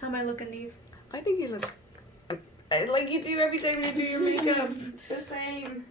How am I looking, Neve? I think you look like you do every time you do your makeup. The same.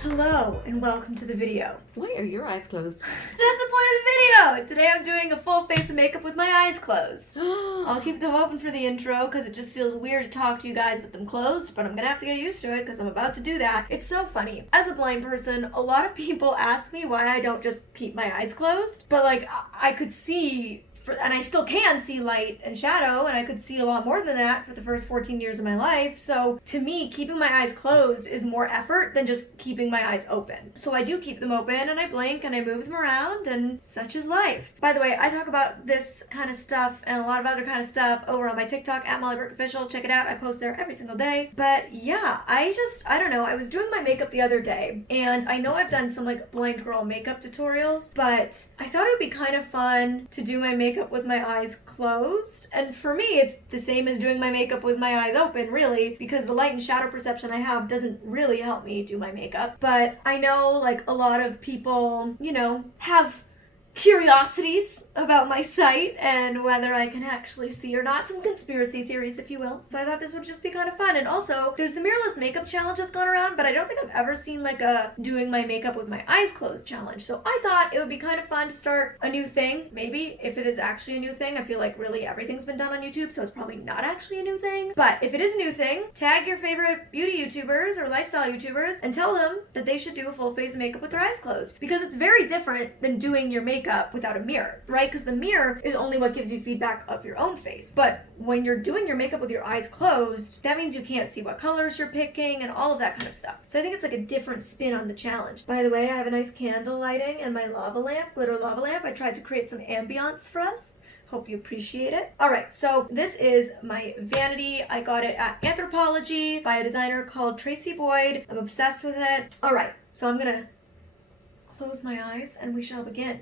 Hello, and welcome to the video. Why are your eyes closed? That's the point of the video! Today I'm doing a full face of makeup with my eyes closed. I'll keep them open for the intro because it just feels weird to talk to you guys with them closed, but I'm gonna have to get used to it because I'm about to do that. It's so funny. As a blind person, a lot of people ask me why I don't just keep my eyes closed, but like I could see and I still can see light and shadow, and I could see a lot more than that for the first 14 years of my life. So to me, keeping my eyes closed is more effort than just keeping my eyes open. So I do keep them open, and I blink, and I move them around, and such is life. By the way, I talk about this kind of stuff and a lot of other kind of stuff over on my TikTok at POREfessional. Check it out. I post there every single day. But yeah, I don't know. I was doing my makeup the other day, and I know I've done some like blind girl makeup tutorials, but I thought it would be kind of fun to do my makeup with my eyes closed. And for me, it's the same as doing my makeup with my eyes open, really, because the light and shadow perception I have doesn't really help me do my makeup. But I know like a lot of people, you know, have curiosities about my site and whether I can actually see or not. Some conspiracy theories, if you will. So I thought this would just be kind of fun. And also, there's the mirrorless makeup challenge that's gone around, but I don't think I've ever seen like a doing my makeup with my eyes closed challenge. So I thought it would be kind of fun to start a new thing. Maybe if it is actually a new thing. I feel like really everything's been done on YouTube, so it's probably not actually a new thing. But if it is a new thing, tag your favorite beauty YouTubers or lifestyle YouTubers and tell them that they should do a full face of makeup with their eyes closed. Because it's very different than doing your makeup without a mirror, right? Because the mirror is only what gives you feedback of your own face. But when you're doing your makeup with your eyes closed, that means you can't see what colors you're picking and all of that kind of stuff. So I think it's like a different spin on the challenge. By the way, I have a nice candle lighting and my lava lamp, glitter lava lamp. I tried to create some ambiance for us. Hope you appreciate it. All right, so this is my vanity. I got it at Anthropologie by a designer called Traci Boyd. I'm obsessed with it. All right, so I'm gonna close my eyes and we shall begin.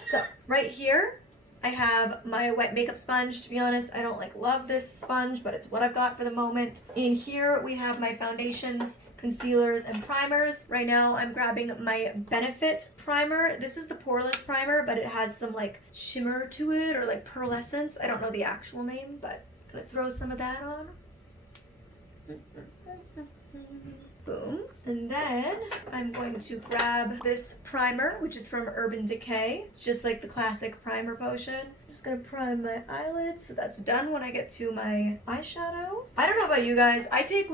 So right here, I have my wet makeup sponge. To be honest, I don't love this sponge, but it's what I've got for the moment. In here, we have my foundations, concealers, and primers. Right now, I'm grabbing my Benefit primer. This is the poreless primer, but it has some shimmer to it or pearlescence. I don't know the actual name, but I'm gonna throw some of that on. Boom. And then I'm going to grab this primer, which is from Urban Decay. It's just like the classic primer potion. I'm just gonna prime my eyelids, so that's done when I get to my eyeshadow. I don't know about you guys, I take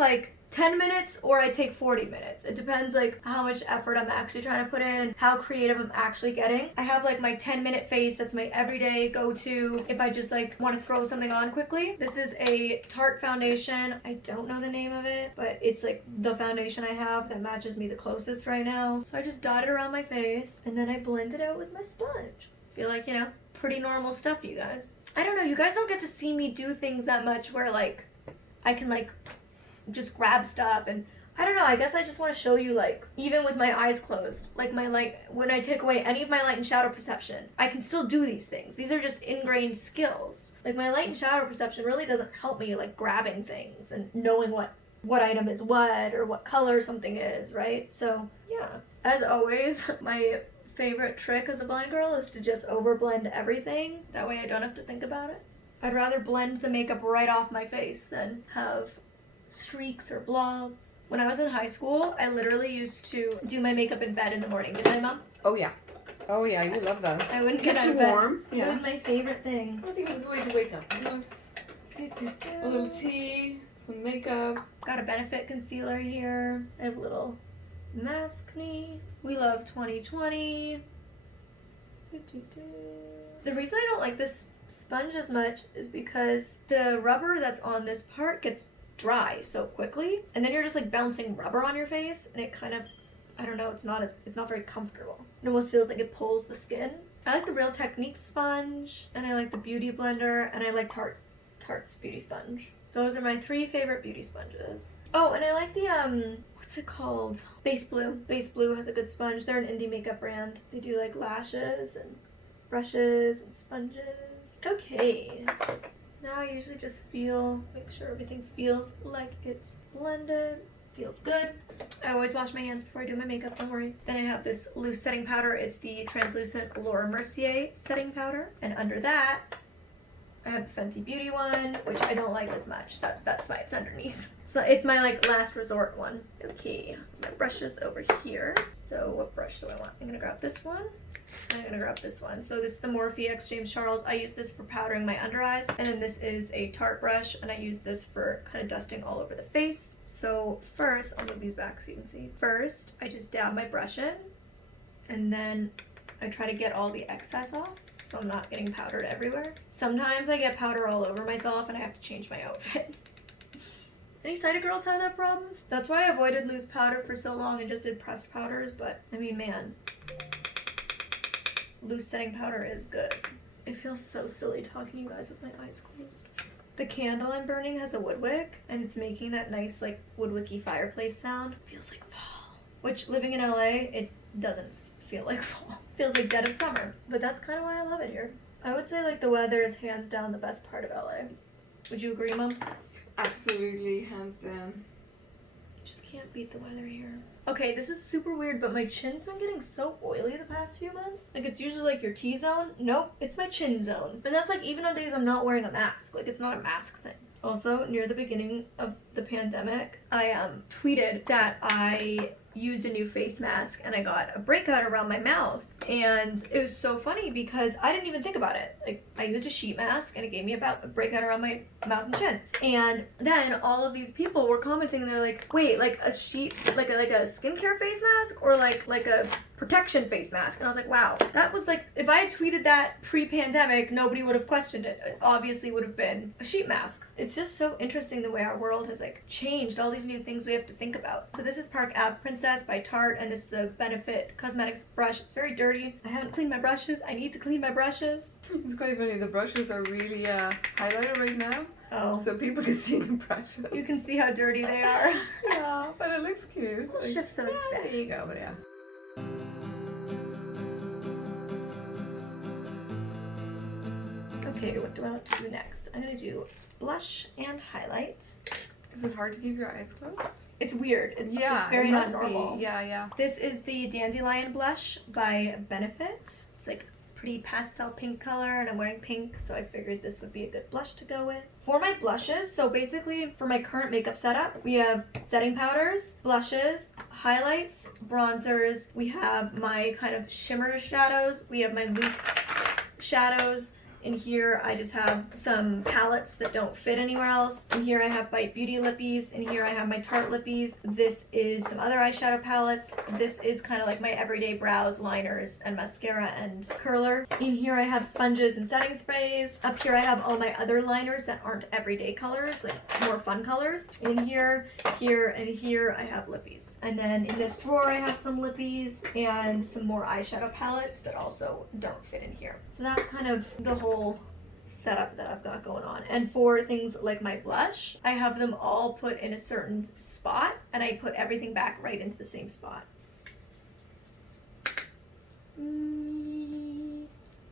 10 minutes or I take 40 minutes. It depends how much effort I'm actually trying to put in and how creative I'm actually getting. I have my 10-minute face that's my everyday go-to if I just want to throw something on quickly. This is a Tarte foundation. I don't know the name of it, but it's the foundation I have that matches me the closest right now. So I just dot it around my face and then I blend it out with my sponge. I feel pretty normal stuff, you guys. I don't know, you guys don't get to see me do things that much where I can just grab stuff, and I don't know, I guess I just want to show you even with my eyes closed, my light, when I take away any of my light and shadow perception, I can still do these things. These are just ingrained skills. My light and shadow perception really doesn't help me grabbing things and knowing what item is what or what color something is, right? So yeah, as always, my favorite trick as a blind girl is to just overblend everything. That way I don't have to think about it. I'd rather blend the makeup right off my face than have streaks or blobs. When I was in high school, I literally used to do my makeup in bed in the morning. Didn't I, Mom? Oh yeah, you love that. I wouldn't get out of bed. Warm. Yeah. It was my favorite thing. I think it was the way to wake up. A little tea, some makeup. Got a Benefit concealer here. I have a little maskne. We love 2020. The reason I don't like this sponge as much is because the rubber that's on this part gets dry so quickly, and then you're just bouncing rubber on your face, and it kind of, I don't know, it's not very comfortable. It almost feels like it pulls the skin. I like the Real Techniques sponge, and I like the Beauty Blender, and I like Tarte's Beauty Sponge. Those are my 3 favorite beauty sponges. Oh, and I like the what's it called? Base Blue. Base Blue has a good sponge. They're an indie makeup brand. They do lashes and brushes and sponges. Okay. Now I usually just make sure everything feels like it's blended. feels good. I always wash my hands before I do my makeup, don't worry. Then I have this loose setting powder. It's the translucent Laura Mercier setting powder. And under that, I have the Fenty Beauty one, which I don't like as much. That's why it's underneath. So it's my like last resort one. Okay, my brush is over here. So what brush do I want? I'm gonna grab this one. I'm gonna grab this one. So this is the Morphe X James Charles. I use this for powdering my under eyes. And then this is a Tarte brush, and I use this for kind of dusting all over the face. So first, I'll move these back so you can see. First, I just dab my brush in, and then I try to get all the excess off, so I'm not getting powdered everywhere. Sometimes I get powder all over myself and I have to change my outfit. Any sighted girls have that problem? That's why I avoided loose powder for so long and just did pressed powders, but I mean, man, loose setting powder is good. It feels so silly talking to you guys with my eyes closed. The candle I'm burning has a wood wick, and it's making that nice like wood wicky fireplace sound. It feels like fall, which living in LA, it doesn't feel like fall. Feels like dead of summer, but that's kind of why I love it here. I would say like the weather is hands down the best part of LA. Would you agree, Mom? Absolutely, hands down. You just can't beat the weather here. Okay, this is super weird, but my chin's been getting so oily the past few months. Like it's usually like your T-zone. Nope, it's my chin zone. And that's like even on days I'm not wearing a mask. Like it's not a mask thing. Also, near the beginning of the pandemic, I tweeted that I used a new face mask and I got a breakout around my mouth. And it was so funny because I didn't even think about it. Like I used a sheet mask and it gave me a breakout around my mouth and chin. And then all of these people were commenting and they're like, wait, like a sheet, like a skincare face mask or like a protection face mask? And I was like, wow, that was like, if I had tweeted that pre-pandemic, nobody would have questioned it. It obviously would have been a sheet mask. It's just so interesting the way our world has like changed, all these new things we have to think about. So this is Park Ave Princess by Tarte, and this is a Benefit Cosmetics brush. It's very dirty. I haven't cleaned my brushes. I need to clean my brushes. It's quite funny. The brushes are really highlighted right now. Oh. So people can see the brushes. You can see how dirty they are. Yeah, but it looks cute. We'll shift those back. There you go, but yeah. Okay, what do I want to do next? I'm gonna do blush and highlight. Is it hard to keep your eyes closed? It's weird. It's just very not normal. Yeah. This is the Dandelion blush by Benefit. It's like pretty pastel pink color, and I'm wearing pink, so I figured this would be a good blush to go with. For my blushes, so basically for my current makeup setup, we have setting powders, blushes, highlights, bronzers, we have my kind of shimmer shadows, we have my loose shadows. In here, I just have some palettes that don't fit anywhere else. In here, I have Bite Beauty lippies. In here, I have my Tarte lippies. This is some other eyeshadow palettes. This is kind of like my everyday brows, liners, and mascara and curler. In here, I have sponges and setting sprays. Up here, I have all my other liners that aren't everyday colors, like more fun colors. In here, here, and here, I have lippies. And then in this drawer, I have some lippies and some more eyeshadow palettes that also don't fit in here. So that's kind of the whole setup that I've got going on. And for things like my blush, I have them all put in a certain spot, and I put everything back right into the same spot. I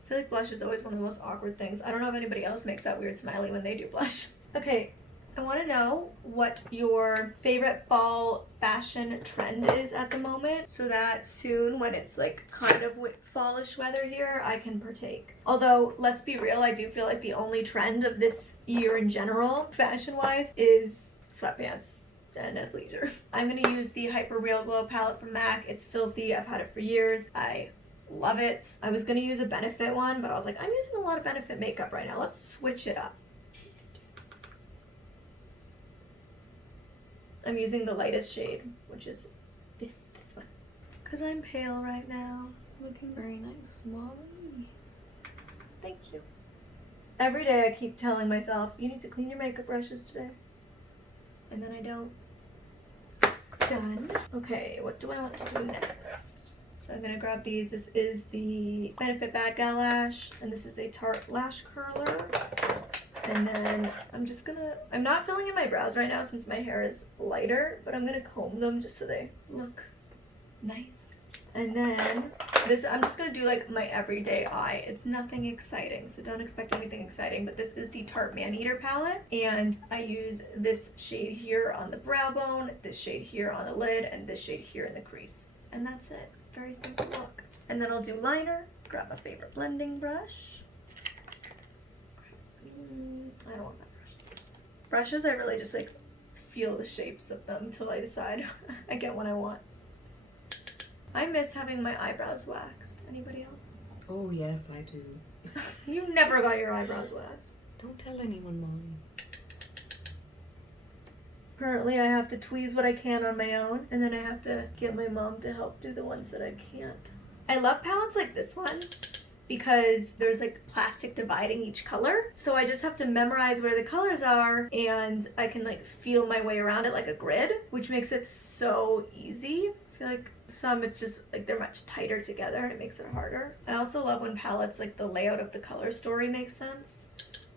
feel like blush is always one of the most awkward things. I don't know if anybody else makes that weird smiley when they do blush. Okay, I want to know what your favorite fall fashion trend is at the moment, so that soon when it's like kind of fallish weather here, I can partake. Although, let's be real, I do feel like the only trend of this year in general, fashion-wise, is sweatpants and athleisure. I'm going to use the Hyper Real Glow palette from MAC. It's filthy. I've had it for years. I love it. I was going to use a Benefit one, but I was like, I'm using a lot of Benefit makeup right now. Let's switch it up. I'm using the lightest shade, which is this one. Because I'm pale right now. Looking very nice, Molly. Thank you. Every day I keep telling myself, you need to clean your makeup brushes today. And then I don't. Done. Okay, what do I want to do next? So I'm going to grab these. This is the Benefit Bad Gal Lash, and this is a Tarte Lash Curler. And then I'm not filling in my brows right now since my hair is lighter, but I'm gonna comb them just so they look nice. And then this, I'm just gonna do like my everyday eye. It's nothing exciting, so don't expect anything exciting, but this is the Tarte Maneater palette, and I use this shade here on the brow bone, this shade here on the lid, and this shade here in the crease. And that's it. Very simple look. And then I'll do liner, grab my favorite blending brush. I don't want that brush. Brushes, I really just like feel the shapes of them until I decide I get what I want. I miss having my eyebrows waxed. Anybody else? Oh, yes, I do. You never got your eyebrows waxed. Don't tell anyone, Mom. Currently, I have to tweeze what I can on my own, and then I have to get my mom to help do the ones that I can't. I love palettes like this one because there's like plastic dividing each color. So I just have to memorize where the colors are, and I can like feel my way around it like a grid, which makes it so easy. I feel like some it's just like they're much tighter together and it makes it harder. I also love when palettes like the layout of the color story makes sense.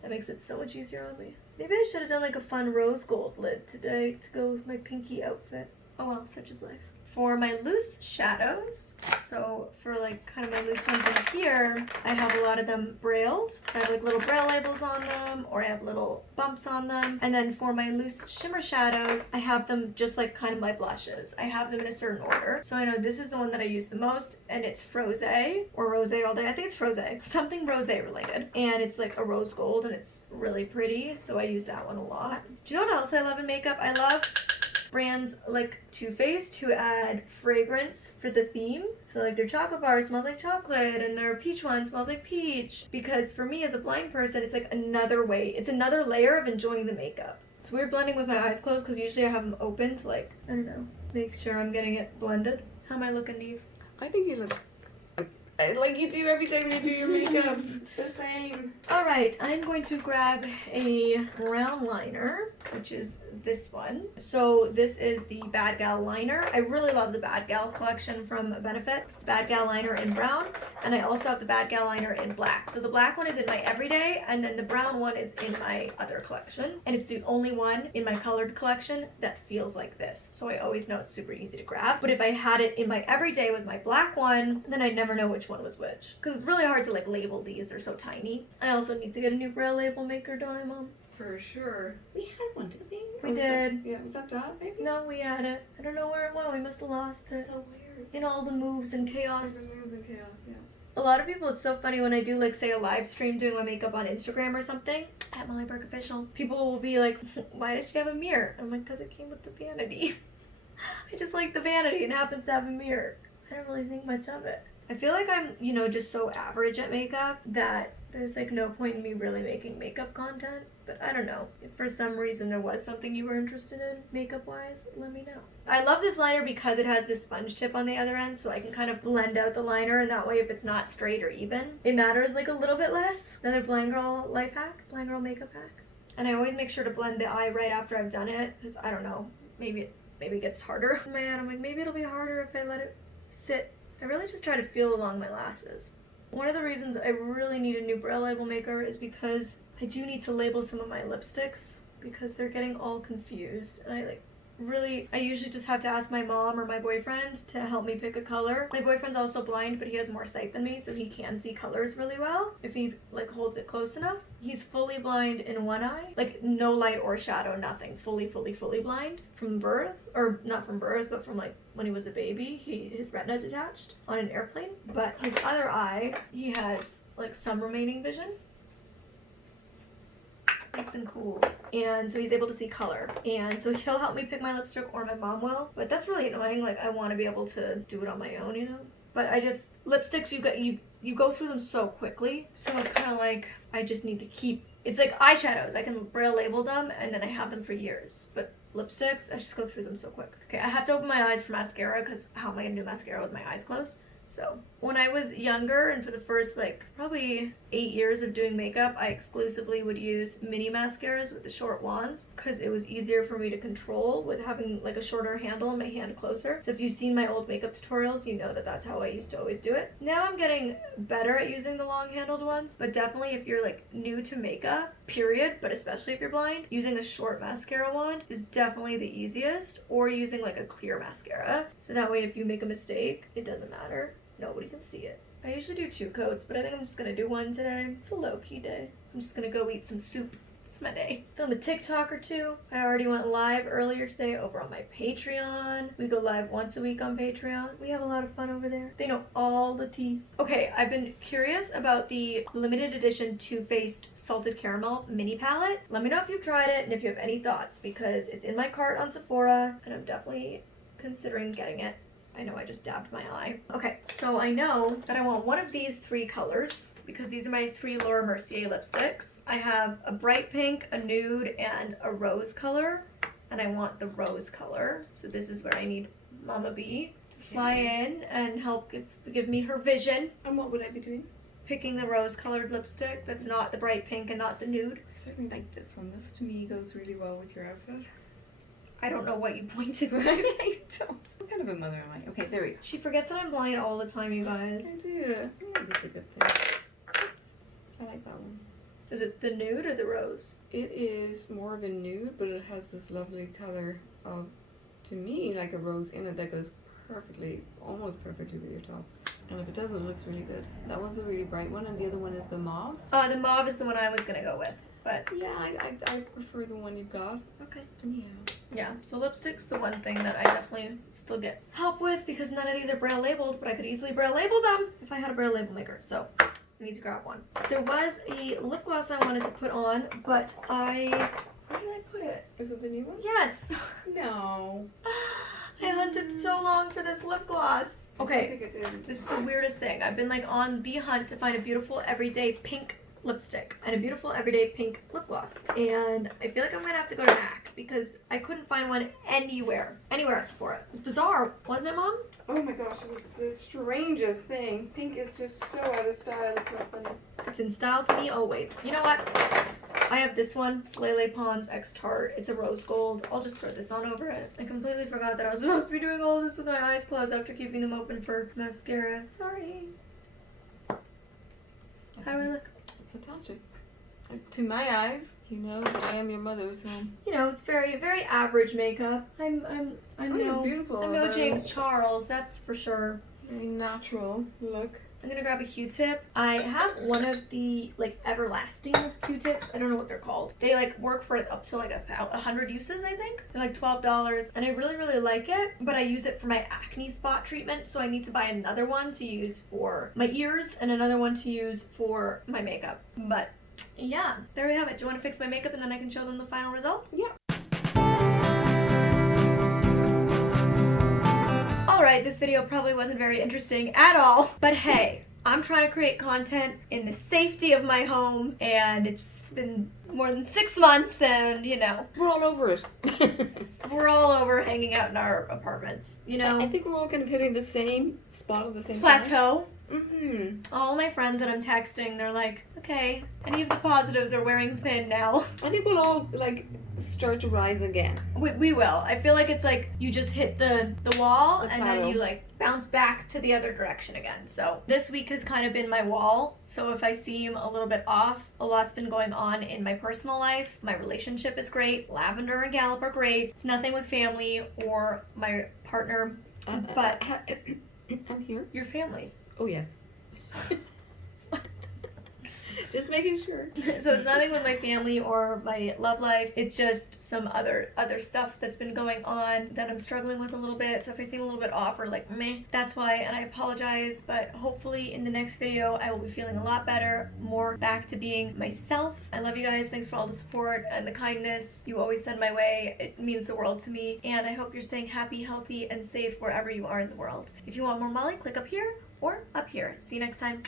That makes it so much easier on me. Maybe I should have done like a fun rose gold lid today to go with my pinky outfit. Oh well, such is life. For my loose shadows, so for like kind of my loose ones in here, I have a lot of them brailled. So I have like little braille labels on them, or I have little bumps on them. And then for my loose shimmer shadows, I have them just like kind of my blushes. I have them in a certain order. So I know this is the one that I use the most, and it's Frosé, or Rosé all day. I think it's Frosé, something Rosé related. And it's like a rose gold, and it's really pretty, so I use that one a lot. Do you know what else I love in makeup? I love brands like Too Faced who add fragrance for the theme. So like their chocolate bar smells like chocolate, and their peach one smells like peach. Because for me as a blind person, it's like another way, it's another layer of enjoying the makeup. It's weird blending with my eyes closed because usually I have them open to like, I don't know, make sure I'm getting it blended. How am I looking, Neve? I think you look like you do every time you do your makeup. The same. Alright, I'm going to grab a brown liner, which is this one. So this is the Bad Gal Liner. I really love the Bad Gal collection from Benefit. It's the Bad Gal Liner in brown, and I also have the Bad Gal Liner in black. So the black one is in my everyday, and then the brown one is in my other collection. And it's the only one in my colored collection that feels like this. So I always know it's super easy to grab. But if I had it in my everyday with my black one, then I'd never know which one was which. Because it's really hard to like label these, they're so tiny. I also need to get a new braille label maker, don't I, Mom? For sure. We had one, didn't we? We did. Yeah, was that Dot, maybe? No, we had it. I don't know where it went. We must have lost it. So weird. In all the moves and chaos. The moves and chaos, yeah. A lot of people, it's so funny when I do like say a live stream doing my makeup on Instagram or something, at POREfessional, people will be like, why does she have a mirror? I'm like, because it came with the vanity. I just like the vanity and it happens to have a mirror. I don't really think much of it. I feel like I'm, you know, just so average at makeup that there's like no point in me really making makeup content. But I don't know. If for some reason there was something you were interested in makeup wise, let me know. I love this liner because it has this sponge tip on the other end, so I can kind of blend out the liner, and that way if it's not straight or even, it matters like a little bit less. Another Blind Girl life hack, Blind Girl makeup hack. And I always make sure to blend the eye right after I've done it, because I don't know, maybe it gets harder. In my head, I'm like, maybe it'll be harder if I let it sit. I really just try to feel along my lashes. One of the reasons I really need a new brow label maker is because I do need to label some of my lipsticks because they're getting all confused. And I usually just have to ask my mom or my boyfriend to help me pick a color. My boyfriend's also blind, but he has more sight than me, so he can see colors really well if he's like holds it close enough. He's fully blind in one eye, like no light or shadow, nothing. Fully blind from birth, or not from birth, but from like when he was a baby. His retina detached on an airplane, but his other eye, he has like some remaining vision. Nice and cool. And so he's able to see color. And so he'll help me pick my lipstick, or my mom will. But that's really annoying. Like, I want to be able to do it on my own, you know? But lipsticks, you go through them so quickly. So it's kind of like, I just need to keep, it's like eyeshadows. I can braille label them and then I have them for years. But lipsticks, I just go through them so quick. Okay, I have to open my eyes for mascara because how am I going to do mascara with my eyes closed? So When I was younger and for the first like probably 8 years of doing makeup, I exclusively would use mini mascaras with the short wands because it was easier for me to control with having like a shorter handle and my hand closer. So if you've seen my old makeup tutorials, you know that that's how I used to always do it. Now I'm getting better at using the long handled ones, but definitely if you're like new to makeup, period, but especially if you're blind, using a short mascara wand is definitely the easiest, or using like a clear mascara. So that way if you make a mistake, it doesn't matter. Nobody can see it. I usually do 2 coats, but I think I'm just gonna do 1 today. It's a low-key day. I'm just gonna go eat some soup. It's my day. Film a TikTok or 2. I already went live earlier today over on my Patreon. We go live once a week on Patreon. We have a lot of fun over there. They know all the tea. Okay, I've been curious about the limited edition Too Faced Salted Caramel mini palette. Let me know if you've tried it and if you have any thoughts, because it's in my cart on Sephora and I'm definitely considering getting it. I know I just dabbed my eye. Okay, so I know that I want one of these 3 colors because these are my 3 Laura Mercier lipsticks. I have a bright pink, a nude, and a rose color, and I want the rose color. So this is where I need Mama B to fly in and help give me her vision. And what would I be doing? Picking the rose colored lipstick that's not the bright pink and not the nude. I certainly like this one. This to me goes really well with your outfit. I don't know what you pointed to. I don't. What kind of a mother am I? Okay, there we go. She forgets that I'm blind all the time, you guys. I do. That's a good thing. Oops. I like that one. Is it the nude or the rose? It is more of a nude, but it has this lovely color of, to me, like a rose in it that goes perfectly, almost perfectly with your top. And if it doesn't, it looks really good. That one's a really bright one, and the other one is the mauve. The mauve is the one I was gonna go with. But yeah, I prefer the one you've got. Okay. Yeah. So lipstick's the one thing that I definitely still get help with because none of these are braille labeled, but I could easily braille label them if I had a braille label maker. So I need to grab one. There was a lip gloss I wanted to put on, but where did I put it? Is it the new one? Yes. No. I hunted so long for this lip gloss. Okay. I think I did. This is the weirdest thing. I've been like on the hunt to find a beautiful everyday pink lipstick and a beautiful everyday pink lip gloss, and I feel like I'm gonna have to go to MAC because I couldn't find one anywhere at Sephora. It was bizarre, wasn't it, Mom? Oh my gosh, it was the strangest thing. Pink is just so out of style. It's not funny. It's in style to me always. You know what? I have this one. It's Lele Pond's X Tarte. It's a rose gold. I'll just throw this on over it. I completely forgot that I was supposed to be doing all this with my eyes closed after keeping them open for mascara. Sorry. How do I look? Fantastic. To my eyes, you know that I am your mother, so you know it's very, very average makeup. I'm it's beautiful. I'm no James Charles, that's for sure. Very natural look. I'm gonna grab a Q-tip. I have one of the like everlasting Q-tips. I don't know what they're called. They like work for up to like 100 uses, I think. They're like $12, and I really, really like it. But I use it for my acne spot treatment, so I need to buy another one to use for my ears and another one to use for my makeup. But yeah, there we have it. Do you want to fix my makeup and then I can show them the final result? Yeah. Alright, this video probably wasn't very interesting at all, but hey, I'm trying to create content in the safety of my home, and it's been more than 6 months, and you know. We're all over it. We're all over hanging out in our apartments, you know. I think we're all kind of hitting the same spot at the same plateau. time. All my friends that I'm texting, they're like, okay, any of the positives are wearing thin now. I think we'll all like start to rise again. We will. I feel like it's like you just hit the wall and then you like bounce back to the other direction again. So this week has kind of been my wall. So if I seem a little bit off, a lot's been going on in my personal life. My relationship is great. Lavender and Gallop are great. It's nothing with family or my partner, but I'm here. Your family. Oh yes. Just making sure. So it's nothing with my family or my love life. It's just some other stuff that's been going on that I'm struggling with a little bit. So if I seem a little bit off or like meh, that's why, and I apologize. But hopefully in the next video, I will be feeling a lot better, more back to being myself. I love you guys. Thanks for all the support and the kindness you always send my way. It means the world to me. And I hope you're staying happy, healthy, and safe wherever you are in the world. If you want more Molly, click up here or up here. See you next time.